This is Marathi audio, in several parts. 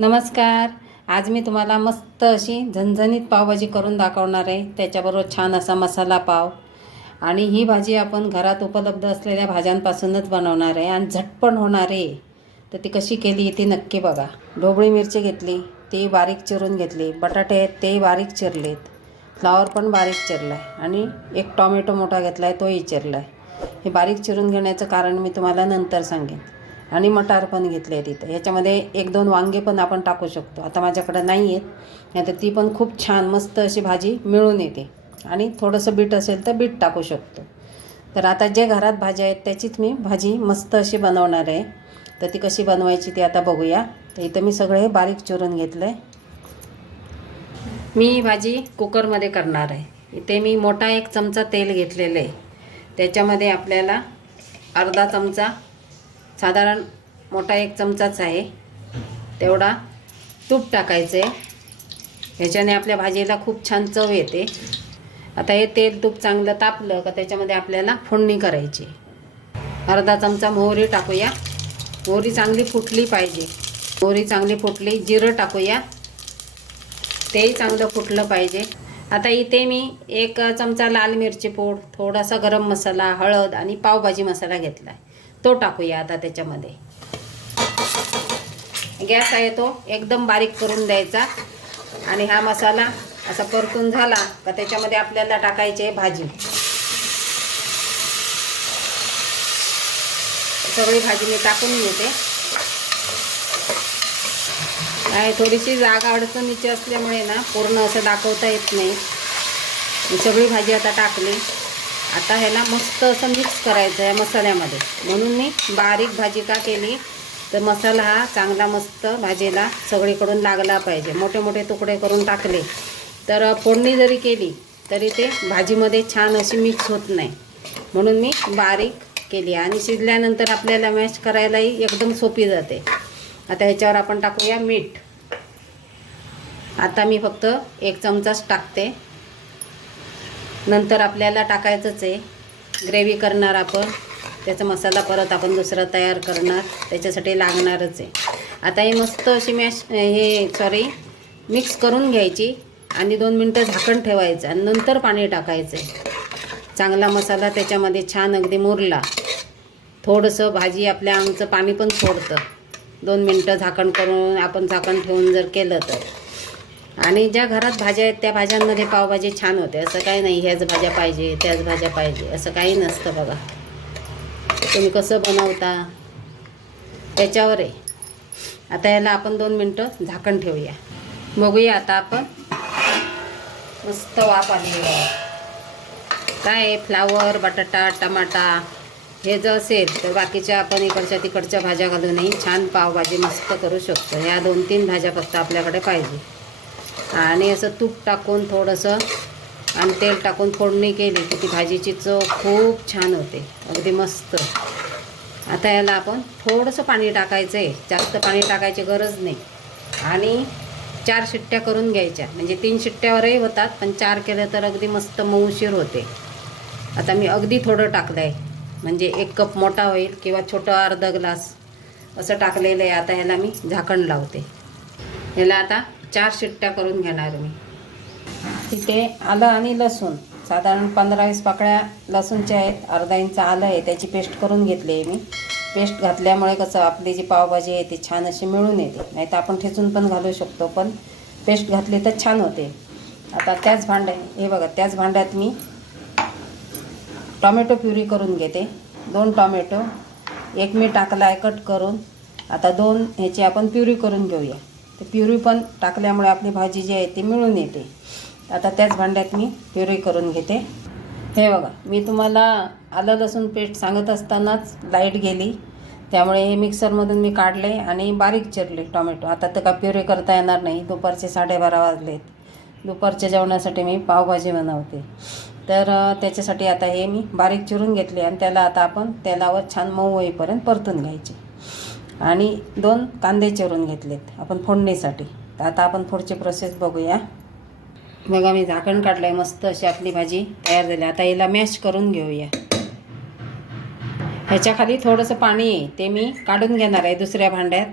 नमस्कार. आज मी तुम्हाला मस्त अशी झणझणीत पावभाजी करून दाखवणार आहे. त्याच्याबरोबर छान असा मसाला पाव. आणि ही भाजी आपण घरात उपलब्ध असलेल्या भाज्यांपासूनच बनवणार आहे आणि झटपट होणार आहे. तर ती कशी केली ती नक्की बघा. ढोबळी मिरची घेतली, ती बारीक चिरून घेतली. बटाटे आहेत ते बारीक चिरलेत. फ्लावर पण बारीक चिरला आहे आणि एक टोमॅटो मोठा घेतला आहे, तोही चिरला आहे. हे बारीक चिरून घेण्याचं कारण मी तुम्हाला नंतर सांगेन. आणि मटार पण घेतले आहेत इथं. ह्याच्यामध्ये 1-2 वांगे पण आपण टाकू शकतो. आता माझ्याकडे नाही आहेत, नाही तर ती पण खूप छान मस्त अशी भाजी मिळून येते. आणि थोडंसं बीट असेल तर बीट टाकू शकतो. तर आता जे घरात भाज्या आहेत त्याचीच मी भाजी मस्त अशी बनवणार आहे. तर ती कशी बनवायची ती आता बघूया. तर इथं मी सगळे बारीक चिरून घेतलं आहे. मी ही भाजी कुकरमध्ये करणार आहे. इथे मी मोठा 1 चमचा तेल घेतलेलं आहे. त्याच्यामध्ये आपल्याला अर्धा चमचा, साधारण मोठा 1 चमचाच आहे तेवढा तूप टाकायचं आहे. ह्याच्याने आपल्या भाजीला खूप छान चव येते. आता हे तेल तूप चांगलं तापलं का त्याच्यामध्ये आपल्याला फोडणी करायची. अर्धा चमचा मोहरी टाकूया. मोहरी चांगली फुटली पाहिजे. मोहरी चांगली फुटली. जिरं टाकूया, तेही चांगलं फुटलं पाहिजे. आता इथे मी 1 चमचा लाल मिरची पूड, थोडासा गरम मसाला, हळद आणि पावभाजी मसाला घेतला आहे, तो टाकूया आता त्याच्यामध्ये. गॅस आहे तो एकदम बारीक करून द्यायचा. आणि हा मसाला असा परतून झाला का त्याच्यामध्ये आपल्याला टाकायची भाजी. सगळी भाजी मी टाकून घेते. आहे थोडीशी जागा अडचणीची असल्यामुळे ना पूर्ण असं दाखवता येत नाही. मी सगळी भाजी आता टाकली. आता ह्याला मस्त असं मिक्स करायचं आहे मसाल्यामध्ये. म्हणून मी बारीक भाजी का केली तर मसाला हा चांगला मस्त भाजीला सगळीकडून लागला पाहिजे. मोठे मोठे तुकडे करून टाकले तर फोडणी जरी केली तरी ते भाजीमध्ये छान अशी मिक्स होत नाही. म्हणून मी बारीक केली. आणि शिजल्यानंतर आपल्याला मॅश करायलाही एकदम सोपी जाते. आता ह्याच्यावर आपण टाकूया मीठ. आता मी फक्त 1 चमचाच टाकते. नंतर आपल्याला टाकायचंच आहे. ग्रेव्ही करणार आपण, त्याचा मसाला परत आपण दुसरा तयार करणार, त्याच्यासाठी लागणारच आहे. आता हे मस्त अशी मिक्स करून घ्यायची आणि 2 मिनटं झाकण ठेवायचं आणि नंतर पाणी टाकायचं आहे. चांगला मसाला त्याच्यामध्ये छान अगदी मुरला. थोडंसं भाजी आपल्या आमचं पाणी पण सोडतं. 2 मिनटं झाकण करून आपण झाकण ठेवून जर केलं तर. आणि ज्या घरात भाज्या आहेत त्या भाज्यांमध्ये पावभाजी छान होते. असं काही नाही ह्याच भाज्या पाहिजे त्याच भाज्या पाहिजे असं काही नसतं बघा. तुम्ही कसं बनवता त्याच्यावर आहे. आता याला आपण 2 मिनटं झाकण ठेवूया. बघूया आता आपण. मस्त वाफ आली आहे. काय फ्लावर, बटाटा, टमाटा हे जर असेल तर बाकीच्या आपण इकडच्या तिकडच्या भाज्या घालूनही छान पावभाजी मस्त करू शकतो. ह्या 2-3 भाज्या फक्त आपल्याकडे पाहिजे. आणि असं तूप टाकून थोडंसं आणि तेल टाकून फोडणी केली की ती भाजीची चव खूप छान होते, अगदी मस्त. आता याला आपण थोडंसं पाणी टाकायचं आहे. जास्त पाणी टाकायची गरज नाही. आणि 4 शिट्ट्या करून घ्यायच्या. म्हणजे 3 शिट्ट्यावरही होतात, पण 4 केलं तर अगदी मस्त मऊशीर होते. आता मी अगदी थोडं टाकलं आहे, म्हणजे 1 कप मोठा होईल किंवा छोटं अर्धा ग्लास असं टाकलेलं आहे. आता ह्याला मी झाकण लावते. ह्याला आता 4 शिट्ट्या करून घेणार मी. इथे आलं आणि लसूण साधारण 15-20 पाकळ्या लसूणच्या आहेत. अर्धा इंच आलं आहे, त्याची पेस्ट करून घेतली आहे मी. पेस्ट घातल्यामुळे कसं आपली जी पावभाजी आहे ती छान अशी मिळून येते. नाही तर आपण ठेचून पण घालू शकतो, पण पेस्ट घातली तर छान होते. आता त्याच हे बघा, त्याच भांड्यात मी टोमॅटो प्युरी करून घेते. 2 टोमॅटो, 1 मी टाकला आहे कट करून. आता 2 ह्याची आपण प्युरी करून घेऊया. ते प्युरी पण टाकल्यामुळे आपली भाजी जी आहे ती मिळून येते. आता त्याच भांड्यात मी प्युरी करून घेते. हे बघा, मी तुम्हाला आलं लसूण पेस्ट सांगत असतानाच लाईट गेली, त्यामुळे हे मिक्सरमधून मी काढले आणि बारीक चिरले टोमॅटो. आता तर का प्युरी करता येणार नाही, दुपारचे 12:30 वाजलेत. दुपारच्या जेवणासाठी मी पावभाजी बनवते. तर त्याच्यासाठी आता हे मी बारीक चिरून घेतले आणि त्याला आता आपण तेलावर छान मऊ होईपर्यंत परतून घ्यायचे. आणि 2 कांदे चिरून घेतलेत आपण फोडणीसाठी. तर आता आपण पुढची प्रोसेस बघूया. बघा, मी झाकण काढलं आहे. मस्त अशी आपली भाजी तयार झाली. आता याला मॅश करून घेऊया. ह्याच्या खाली थोडंसं पाणी आहे, ते मी काढून घेणार आहे दुसऱ्या भांड्यात.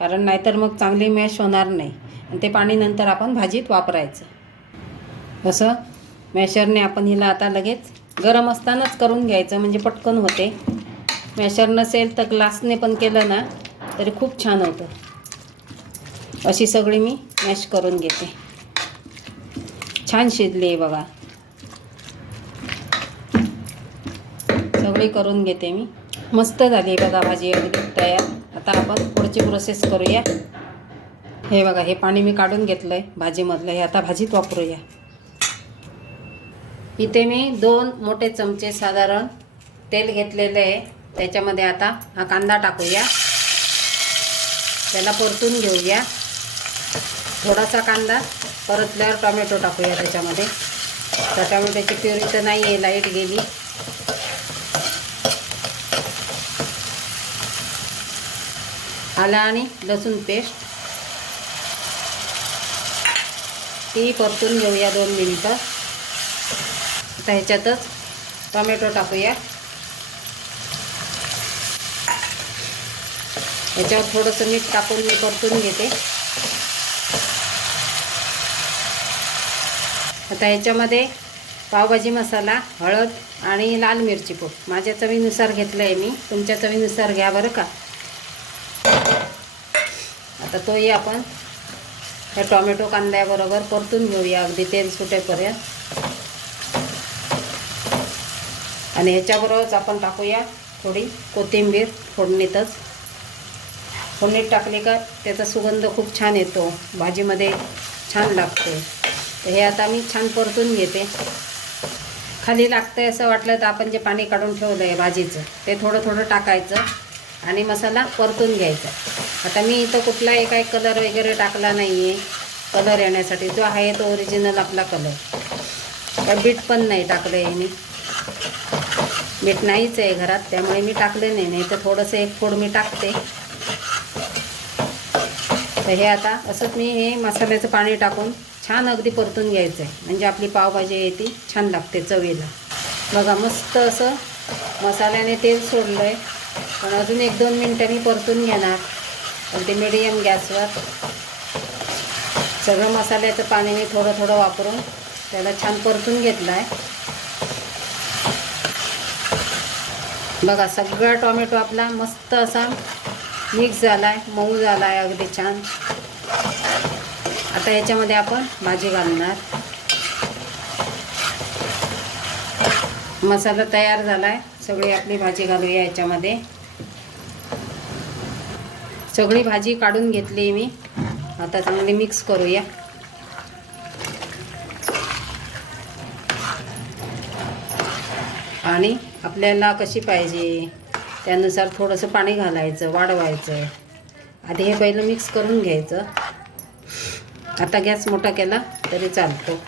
कारण नाहीतर मग चांगली मॅश होणार नाही आणि ते पाणी नंतर आपण भाजीत वापरायचं. असं मॅशरने आपण हिला आता लगेच गरम असतानाच करून घ्यायचं म्हणजे पटकन होते. मॅशर नसेल तर ग्लासने पण केलं ना तरी खूप छान होतं. अशी सगळी मी मॅश करून घेते. छान शिजली आहे बघा. सगळी करून घेते मी. मस्त झाली आहे बघा भाजी अगदी तयार. आता आपण पुढची प्रोसेस करूया. हे बघा हे पाणी मी काढून घेतलं आहे भाजीमधलं. हे आता भाजीत वापरूया. इथे मी 2 मोठे चमचे साधारण तेल घेतलेले आहे. त्याच्यामध्ये आता हा कांदा टाकूया. त्याला परतून घेऊया. थोडासा कांदा परतल्यावर टोमॅटो टाकूया त्याच्यामध्ये. तर टोमॅटोची प्युरी तर नाही आहे, लाईट गेली. आलं आणि लसूण पेस्ट ती परतून घेऊया 2 मिनिटं. आता ह्याच्यातच टोमॅटो टाकूया. ह्याच्यावर थोडंसं मीठ टाकून मी परतून घेते. आता ह्याच्यामध्ये पावभाजी मसाला, हळद आणि लाल मिरची पूड माझ्या चवीनुसार घेतलं आहे मी. तुमच्या चवीनुसार घ्या बरं का. आता तोही आपण ह्या टोमॅटो कांद्याबरोबर परतून घेऊया अगदी तेल सुटेपर्यंत. आणि ह्याच्याबरोबरच आपण टाकूया थोडी कोथिंबीर फोडणीतच. फोडणीत टाकली का त्याचा सुगंध खूप छान येतो, भाजीमध्ये छान लागते. तर हे आता मी छान परतून घेते. खाली लागतं आहे असं वाटलं तर आपण जे पाणी काढून ठेवलं आहे भाजीचं ते थोडं थोडं टाकायचं आणि मसाला परतून घ्यायचा. आता मी इथं कुठलाही काही कलर वगैरे टाकला नाही आहे. कलर येण्यासाठी जो आहे तो ओरिजिनल आपला कलर. काय बीट पण नाही टाकलं आहे मी. बीट नाहीच आहे घरात त्यामुळे मी टाकले नाही तर थोडंसं 1 फोड मी टाकते. तर हे आता असंच मी हे मसाल्याचं पाणी टाकून छान अगदी परतून घ्यायचं आहे म्हणजे आपली पावभाजी आहे ती छान लागते चवीला. बघा मस्त असं मसाल्याने तेल सोडलं आहे. पण अजून 1-2 मिनटं मी परतून घेणार अगदी मिडियम गॅसवर. सगळं मसाल्याचं पाणी मी थोडं थोडं वापरून त्याला छान परतून घेतलं आहे. बघा सगळा टोमॅटो आपला मस्त असा मिक्स झाला आहे, मऊ झाला आहे अगदी छान. आता याच्यामध्ये आपण भाजी घालणार. मसाला तयार झाला आहे. सगळी आपली भाजी घालूया याच्यामध्ये. सगळी भाजी काढून घेतली मी. आता चांगली मिक्स करूया. आणि आपल्याला कशी पाहिजे त्यानुसार थोडंसं पाणी घालायचं, वाढवायचं. आधी हे पहिलं मिक्स करून घ्यायचं. आता गॅस मोठा केला तरी चालतो.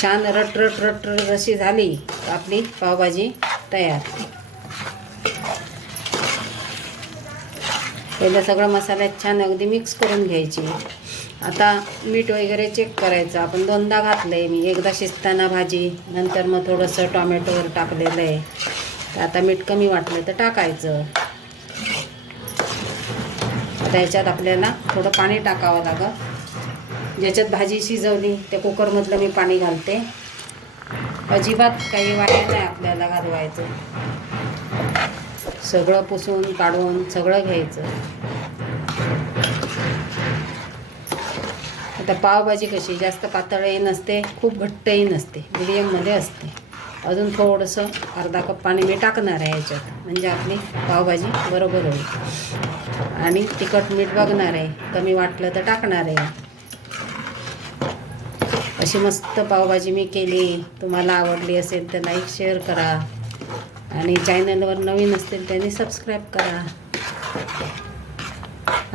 छान रट रट रट रट जशी झाली आपली पावभाजी तयार. पहिलं सगळं मसाल्यात छान अगदी मिक्स करून घ्यायची. आता मीठ वगैरे चेक करायचं. आपण 2दा घातलं आहे मी. एकदा शिजताना भाजी, नंतर मग थोडंसं टोमॅटोवर टाकलेलं आहे. तर आता मीठ कमी वाटलं तर टाकायचं. आता याच्यात आपल्याला थोडं पाणी टाकावं लागेल. ज्याच्यात भाजी शिजवली त्या कुकरमधलं मी पाणी घालते. अजिबात काही वाया नाही आपल्याला घालवायचं. सगळं पुसून काढून सगळं घ्यायचं. आता पावभाजी कशी जास्त पातळही नसते, खूप घट्टही नसते, मिडियममध्ये असते. अजून थोडंसं अर्धा कप पाणी मी टाकणार आहे याच्यात म्हणजे आपली पावभाजी बरोबर होईल. आणि तिखट मीठ बघणार आहे, कमी वाटलं तर टाकणार आहे. अशी मस्त पावभाजी मी केली. तुम्हाला आवडली असेल तर लाईक शेअर करा आणि चॅनलवर नवीन असतील त्यांनी सबस्क्राईब करा.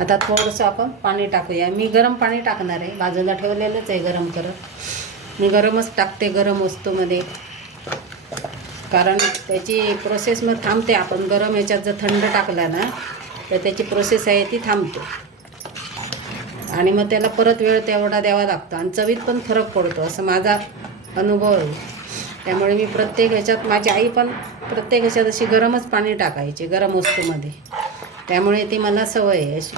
आता थोडंसं आपण पाणी टाकूया. मी गरम पाणी टाकणार आहे. बाजूला ठेवलेलंच आहे गरम करत. मी गरमच टाकते गरम वस्तूमध्ये कारण त्याची प्रोसेस मग थांबते. आपण गरम ह्याच्यात जर थंड टाकला ना तर त्याची प्रोसेस आहे ती थांबते आणि मग त्याला परत वेळ तेवढा द्यावा लागतो आणि चवीत पण फरक पडतो असं माझा अनुभव आहे. त्यामुळे मी प्रत्येक ह्याच्यात, माझी आई पण प्रत्येक ह्याच्यात अशी गरमच पाणी टाकायची, गरम वस्तूमध्ये. त्यामुळे ती मला सवय आहे अशी.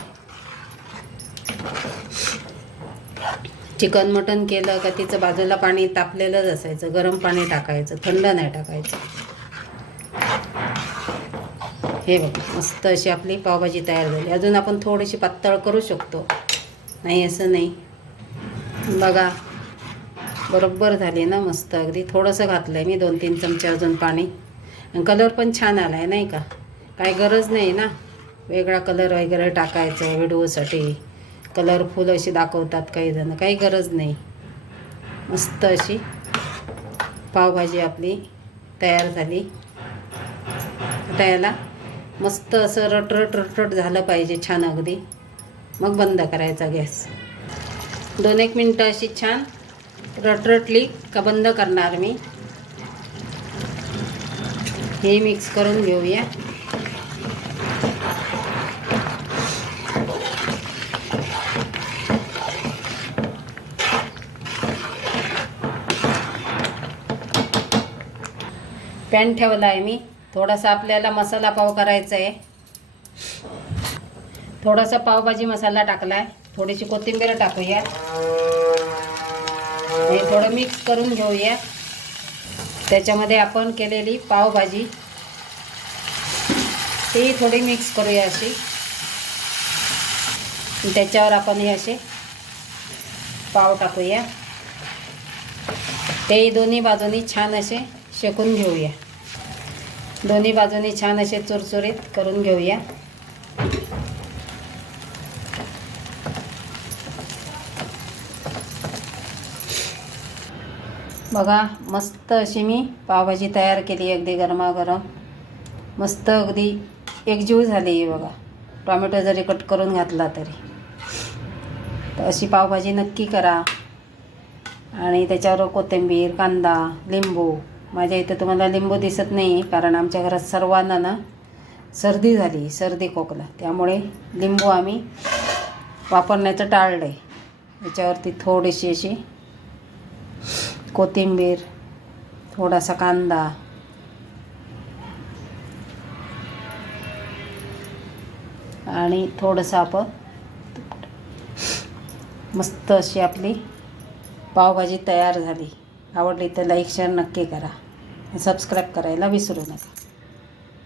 चिकन मटण केलं का तिचं बाजूला पाणी तापलेलंच असायचं, गरम पाणी टाकायचं, थंड नाही टाकायचं. हे बघा, मस्त अशी आपली पावभाजी तयार झाली. अजून आपण थोडीशी पातळ करू शकतो, नाही असं नाही. बघा, बरोबर झाली ना, मस्त अगदी. थोडंसं घातलं आहे मी, 2-3 चमचे अजून पाणी. आणि कलर पण छान आला आहे, नाही का? काय गरज नाही ना वेगळा कलर वगैरे टाकायचं व्हिडिओसाठी. कलरफुल अशी दाखवतात काही जण, काही गरज नाही. मस्त अशी पावभाजी आपली तयार झाली. आता याला मस्त असं रटरट झालं पाहिजे छान अगदी. मग बंद करायचा गॅस. 2-1 मिनटं अशी छान रटरटली का बंद करणार मी. हे मिक्स करून घेऊया. पॅन ठेवला आहे मी. थोडासा आपल्याला मसाला पाव करायचा आहे. थोडासा पावभाजी मसाला टाकला आहे. थोडीशी कोथिंबीर टाकूया. हे थोडं मिक्स करून घेऊया. त्याच्यामध्ये आपण केलेली पावभाजी ती थोडी मिक्स करूया अशी. त्याच्यावर आपण हे असे पाव टाकूया. ते दोन्ही बाजूनी छान असे शेकून घेऊया. दोन्ही बाजूनी छान असे चुरचुरीत करून घेऊया. बघा, मस्त अशी मी पावभाजी तयार केली, अगदी गरमागरम. मस्त अगदी एकजीव झाली आहे बघा. टोमॅटो जरी कट करून घातला तरी. तर अशी पावभाजी नक्की करा. आणि त्याच्यावर कोथिंबीर, कांदा, लिंबू. माझ्या इथं तुम्हाला लिंबू दिसत नाही, कारण आमच्या घरात सर्वांना ना सर्दी झाली, सर्दी खोकला. त्यामुळे लिंबू आम्ही वापरण्याचं टाळलं आहे. याच्यावरती थोडीशी अशी कोथिंबीर, थोडासा कांदा आणि थोडंसं आपण मस्त अशी आपली पावभाजी तयार झाली. आवडली तर लाईक शेअर नक्की करा. सबस्क्राईब करायला विसरू नका.